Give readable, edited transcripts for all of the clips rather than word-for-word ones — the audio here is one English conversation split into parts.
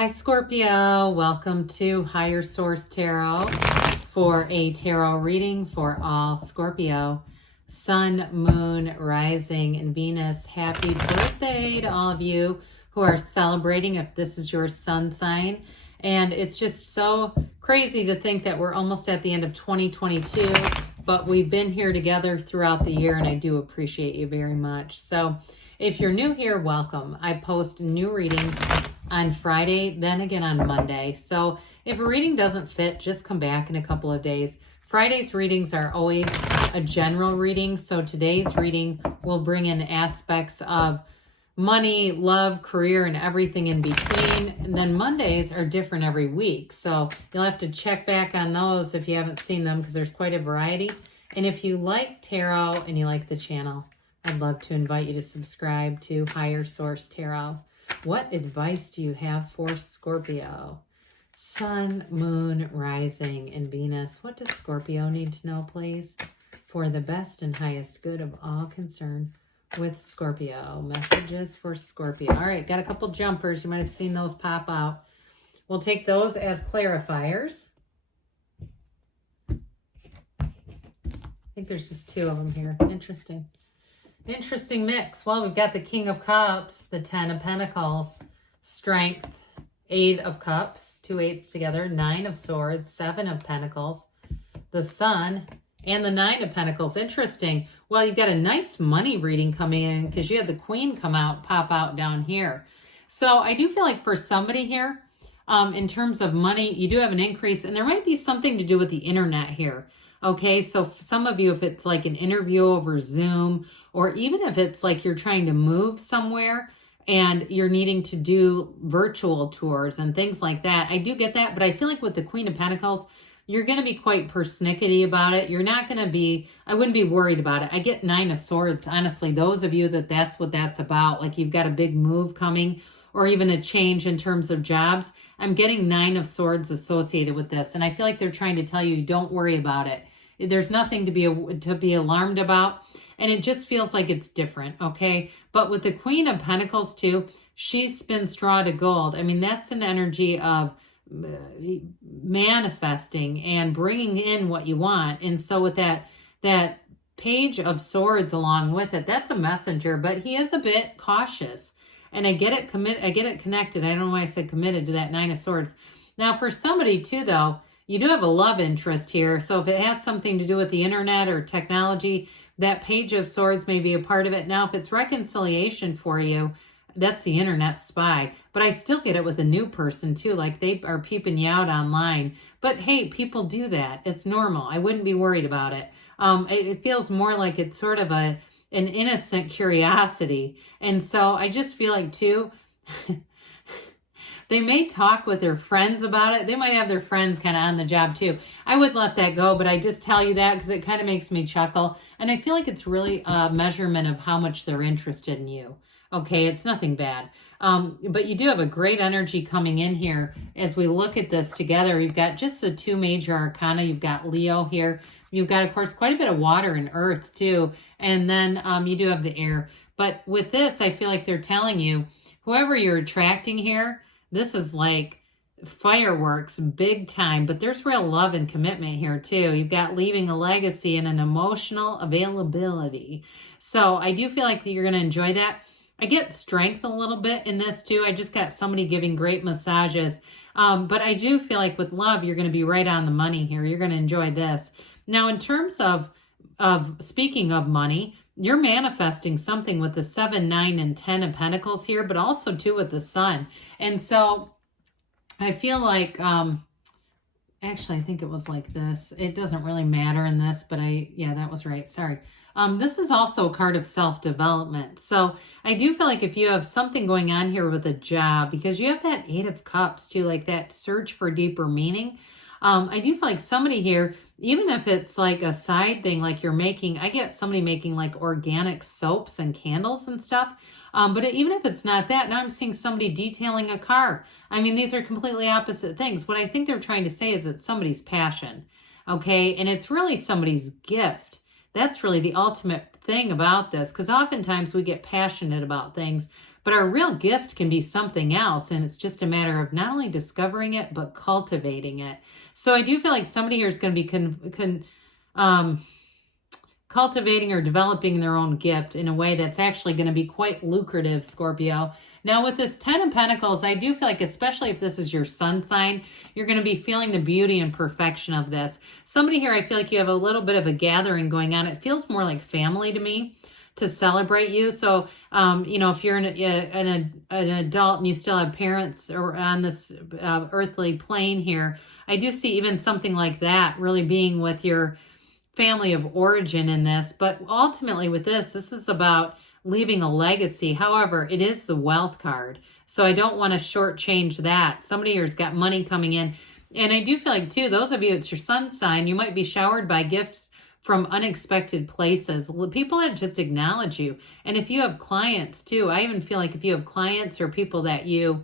Hi Scorpio, welcome to Higher Source Tarot for a tarot reading for all Scorpio. Sun, Moon, Rising, and Venus. Happy birthday to all of you who are celebrating if this is your sun sign. And it's just so crazy to think that we're almost at the end of 2022, but we've been here together throughout the year and I do appreciate you very much. So if you're new here, welcome. I post new readings on Friday, then again on Monday. So if a reading doesn't fit, just come back in a couple of days. Friday's readings are always a general reading. So today's reading will bring in aspects of money, love, career, and everything in between. And then Mondays are different every week. So you'll have to check back on those if you haven't seen them because there's quite a variety. And if you like tarot and you like the channel, I'd love to invite you to subscribe to Higher Source Tarot. What advice do you have for Scorpio? Sun, Moon, Rising, and Venus. What does Scorpio need to know, please? For the best and highest good of all concerned with Scorpio. Messages for Scorpio. All right, got a couple jumpers. You might have seen those pop out. We'll take those as clarifiers. I think there's just two of them here. Interesting. Interesting mix. Well, we've got the King of Cups, the 10 of Pentacles, Strength, 8 of Cups, 2 8s together, 9 of Swords, 7 of Pentacles, the Sun, and the 9 of Pentacles. Interesting. Well, you've got a nice money reading coming in because you had the Queen pop out down here. So I do feel like for somebody here, in terms of money, you do have an increase, and there might be something to do with the internet here. Okay, so for some of you, if it's like an interview over Zoom, or even if it's like you're trying to move somewhere and you're needing to do virtual tours and things like that, I do get that. But I feel like with the Queen of Pentacles, you're going to be quite persnickety about it. You're not going to be, I wouldn't be worried about it. I get 9 of Swords, honestly. Those of you that's what that's about, like you've got a big move coming or even a change in terms of jobs, I'm getting 9 of Swords associated with this. And I feel like they're trying to tell you, don't worry about it. There's nothing to be alarmed about. And it just feels like it's different, okay? But with the Queen of Pentacles too, she spins straw to gold. I mean, that's an energy of manifesting and bringing in what you want. And so with that Page of Swords along with it, that's a messenger, but he is a bit cautious. And I get it connected. I don't know why I said committed to that 9 of Swords. Now for somebody too though, you do have a love interest here. So if it has something to do with the internet or technology, that Page of Swords may be a part of it. Now, if it's reconciliation for you, that's the internet spy. But I still get it with a new person too. Like they are peeping you out online. But hey, people do that. It's normal. I wouldn't be worried about it. It feels more like it's sort of an innocent curiosity. And so I just feel like too, they may talk with their friends about it. They might have their friends kind of on the job too. I would let that go, but I just tell you that because it kind of makes me chuckle. And I feel like it's really a measurement of how much they're interested in you. Okay, it's nothing bad. But you do have a great energy coming in here as we look at this together. You've got just the 2 major arcana. You've got Leo here. You've got, of course, quite a bit of water and earth too. And then you do have the air. But with this, I feel like they're telling you, whoever you're attracting here, this is like fireworks, big time, but there's real love and commitment here too. You've got leaving a legacy and an emotional availability. So I do feel like you're going to enjoy that. I get strength a little bit in this too. I just got somebody giving great massages. But I do feel like with love, you're going to be right on the money here. You're going to enjoy this. Now, in terms of speaking of money, you're manifesting something with the 7, 9, and 10 of Pentacles here, but also too with the Sun. And so I feel like, actually, I think it was like this. It doesn't really matter in this, but yeah, that was right. Sorry. This is also a card of self-development. So I do feel like if you have something going on here with a job, because you have that 8 of Cups too, like that search for deeper meaning. I do feel like somebody here, even if it's like a side thing, like you're making, I get somebody making like organic soaps and candles and stuff. But even if it's not that, now I'm seeing somebody detailing a car. I mean, these are completely opposite things. What I think they're trying to say is it's somebody's passion, okay? And it's really somebody's gift. That's really the ultimate thing about this, because oftentimes we get passionate about things, But our real gift can be something else. And it's just a matter of not only discovering it, but cultivating it. So I do feel like somebody here is going to be cultivating or developing their own gift in a way that's actually going to be quite lucrative, Scorpio. Now with this 10 of Pentacles, I do feel like, especially if this is your sun sign, you're going to be feeling the beauty and perfection of this. Somebody here, I feel like you have a little bit of a gathering going on. It feels more like family to me to celebrate you. So, if you're an adult and you still have parents or on this earthly plane here, I do see even something like that really being with your family of origin in this. But ultimately with this is about leaving a legacy. However, it is the wealth card. So I don't want to shortchange that. Somebody here's got money coming in. And I do feel like too, those of you, it's your sun sign, you might be showered by gifts from unexpected places. People that just acknowledge you. And if you have clients too, I even feel like if you have clients or people that you,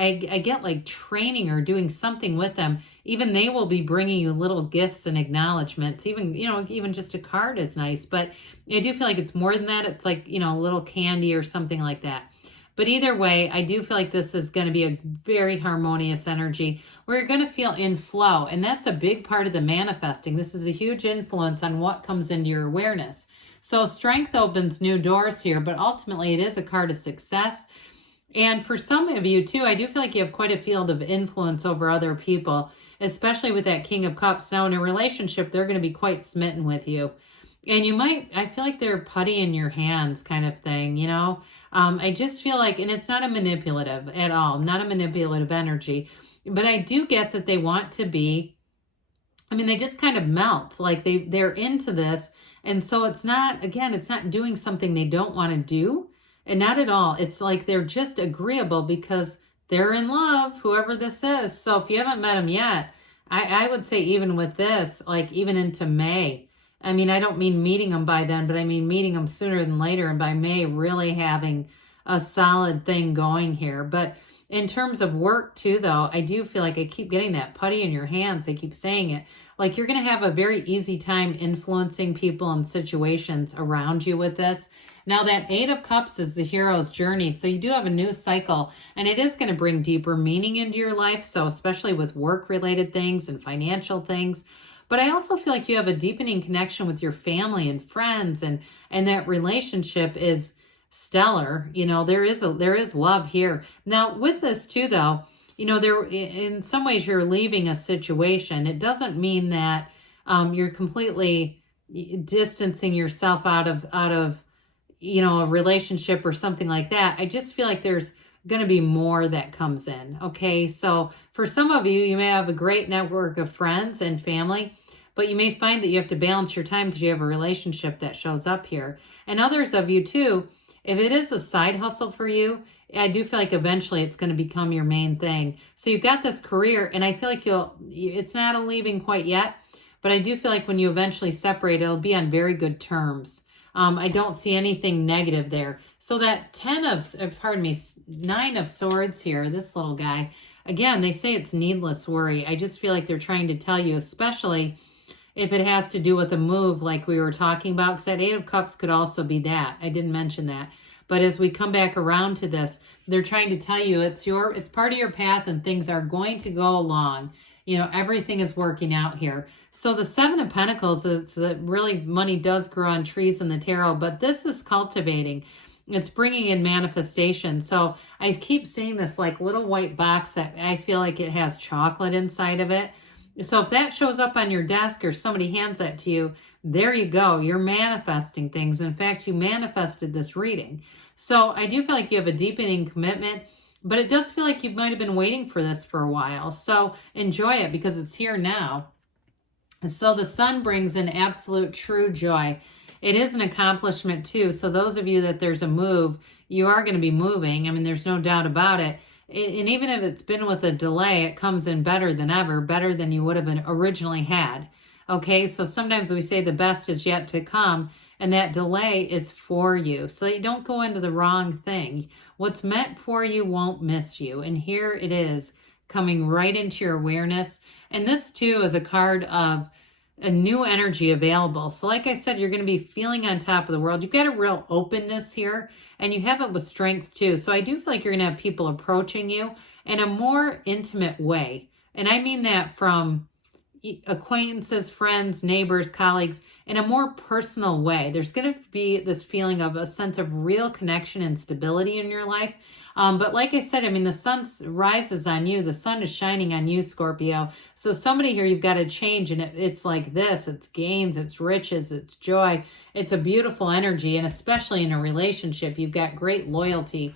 I get like training or doing something with them, even they will be bringing you little gifts and acknowledgments. Even, even just a card is nice. But I do feel like it's more than that. It's like, a little candy or something like that. But either way, I do feel like this is going to be a very harmonious energy where you're going to feel in flow. And that's a big part of the manifesting. This is a huge influence on what comes into your awareness. So strength opens new doors here, but ultimately it is a card of success. And for some of you too, I do feel like you have quite a field of influence over other people, especially with that King of Cups. Now in a relationship, they're going to be quite smitten with you. And you might, I feel like they're putty in your hands kind of thing, I just feel like, and it's not a manipulative at all, not a manipulative energy, but I do get that they want to be, they just kind of melt, like they're into this. And so it's not doing something they don't want to do. And not at all. It's like they're just agreeable because they're in love, whoever this is. So if you haven't met them yet, I would say even with this, like even into May, I don't mean meeting them by then, but I mean meeting them sooner than later. And by May, really having a solid thing going here. But in terms of work too, though, I do feel like I keep getting that putty in your hands. I keep saying it. Like you're going to have a very easy time influencing people and situations around you with this. Now that 8 of Cups is the hero's journey. So you do have a new cycle and it is going to bring deeper meaning into your life. So especially with work related things and financial things. But I also feel like you have a deepening connection with your family and friends and that relationship is stellar. There is love here. Now with this too, though, there in some ways you're leaving a situation. It doesn't mean that you're completely distancing yourself out of a relationship or something like that. I just feel like there's going to be more that comes in. Okay. So for some of you, you may have a great network of friends and family, but you may find that you have to balance your time because you have a relationship that shows up here. And others of you too, if it is a side hustle for you, I do feel like eventually it's going to become your main thing. So you've got this career and I feel like it's not a leaving quite yet, but I do feel like when you eventually separate, it'll be on very good terms. I don't see anything negative there. So that 9 of Swords here, this little guy, again, they say it's needless worry. I just feel like they're trying to tell you, especially if it has to do with a move like we were talking about, because that 8 of Cups could also be that. I didn't mention that. But as we come back around to this, they're trying to tell you it's part of your path and things are going to go along. Everything is working out here. So the 7 of Pentacles is that really money does grow on trees in the tarot, but this is cultivating. It's bringing in manifestation. So I keep seeing this like little white box that I feel like it has chocolate inside of it. So if that shows up on your desk or somebody hands that to you, there you go. You're manifesting things. In fact, you manifested this reading. So I do feel like you have a deepening commitment. But it does feel like you might have been waiting for this for a while. So enjoy it because it's here now. So the sun brings in absolute true joy. It is an accomplishment too. So those of you that there's a move, you are going to be moving. There's no doubt about it. And even if it's been with a delay, it comes in better than ever, better than you would have been originally had. Okay, so sometimes we say the best is yet to come, and that delay is for you. So you don't go into the wrong thing. What's meant for you won't miss you. And here it is coming right into your awareness. And this too is a card of a new energy available. So like I said, you're going to be feeling on top of the world. You've got a real openness here. and you have it with strength too. So I do feel like you're going to have people approaching you in a more intimate way. And I mean that from acquaintances, friends, neighbors, colleagues, in a more personal way. There's going to be this feeling of a sense of real connection and stability in your life. But like I said, I mean, the sun rises on you. The sun is shining on you, Scorpio. So somebody here, you've got to change. And it's like this. It's gains, it's riches, it's joy. It's a beautiful energy. And especially in a relationship, you've got great loyalty.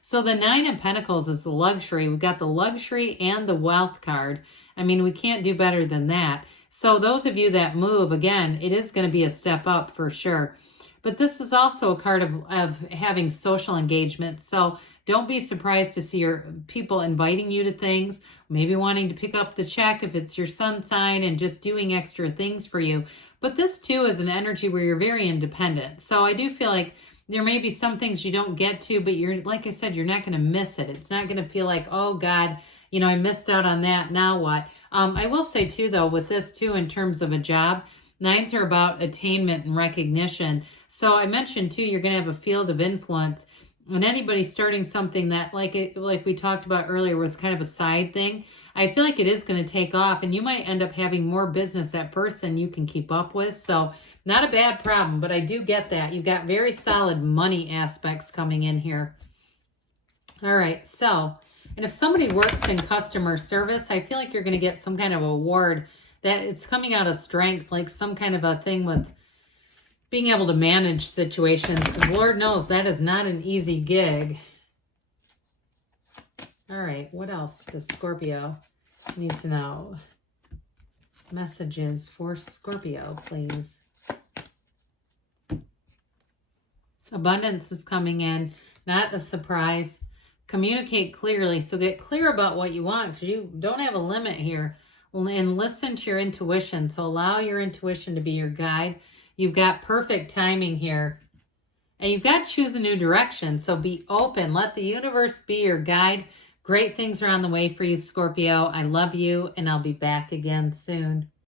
So the Nine of Pentacles is the luxury. We've got the luxury and the wealth card. I mean, we can't do better than that. So those of you that move, again, it is going to be a step up for sure. But this is also a card of having social engagement. So don't be surprised to see your people inviting you to things, maybe wanting to pick up the check if it's your sun sign and just doing extra things for you. But this too is an energy where you're very independent. So I do feel like there may be some things you don't get to, but you're, like I said, you're not going to miss it. It's not going to feel like, oh God, you know, I missed out on that. Now what? I will say too, though, with this too, in terms of a job, nines are about attainment and recognition. So I mentioned too, you're going to have a field of influence. And anybody starting something that, like we talked about earlier, was kind of a side thing, I feel like it is going to take off, and you might end up having more business at first than you can keep up with. So not a bad problem, but I do get that. You've got very solid money aspects coming in here. All right, so, and if somebody works in customer service, I feel like you're going to get some kind of award that it's coming out of strength, like some kind of a thing with being able to manage situations, because Lord knows that is not an easy gig. All right, what else does Scorpio need to know? Messages for Scorpio, please. Abundance is coming in, not a surprise. Communicate clearly, so get clear about what you want, because you don't have a limit here. And listen to your intuition, so allow your intuition to be your guide. You've got perfect timing here. And you've got to choose a new direction, so be open. Let the universe be your guide. Great things are on the way for you, Scorpio. I love you, and I'll be back again soon.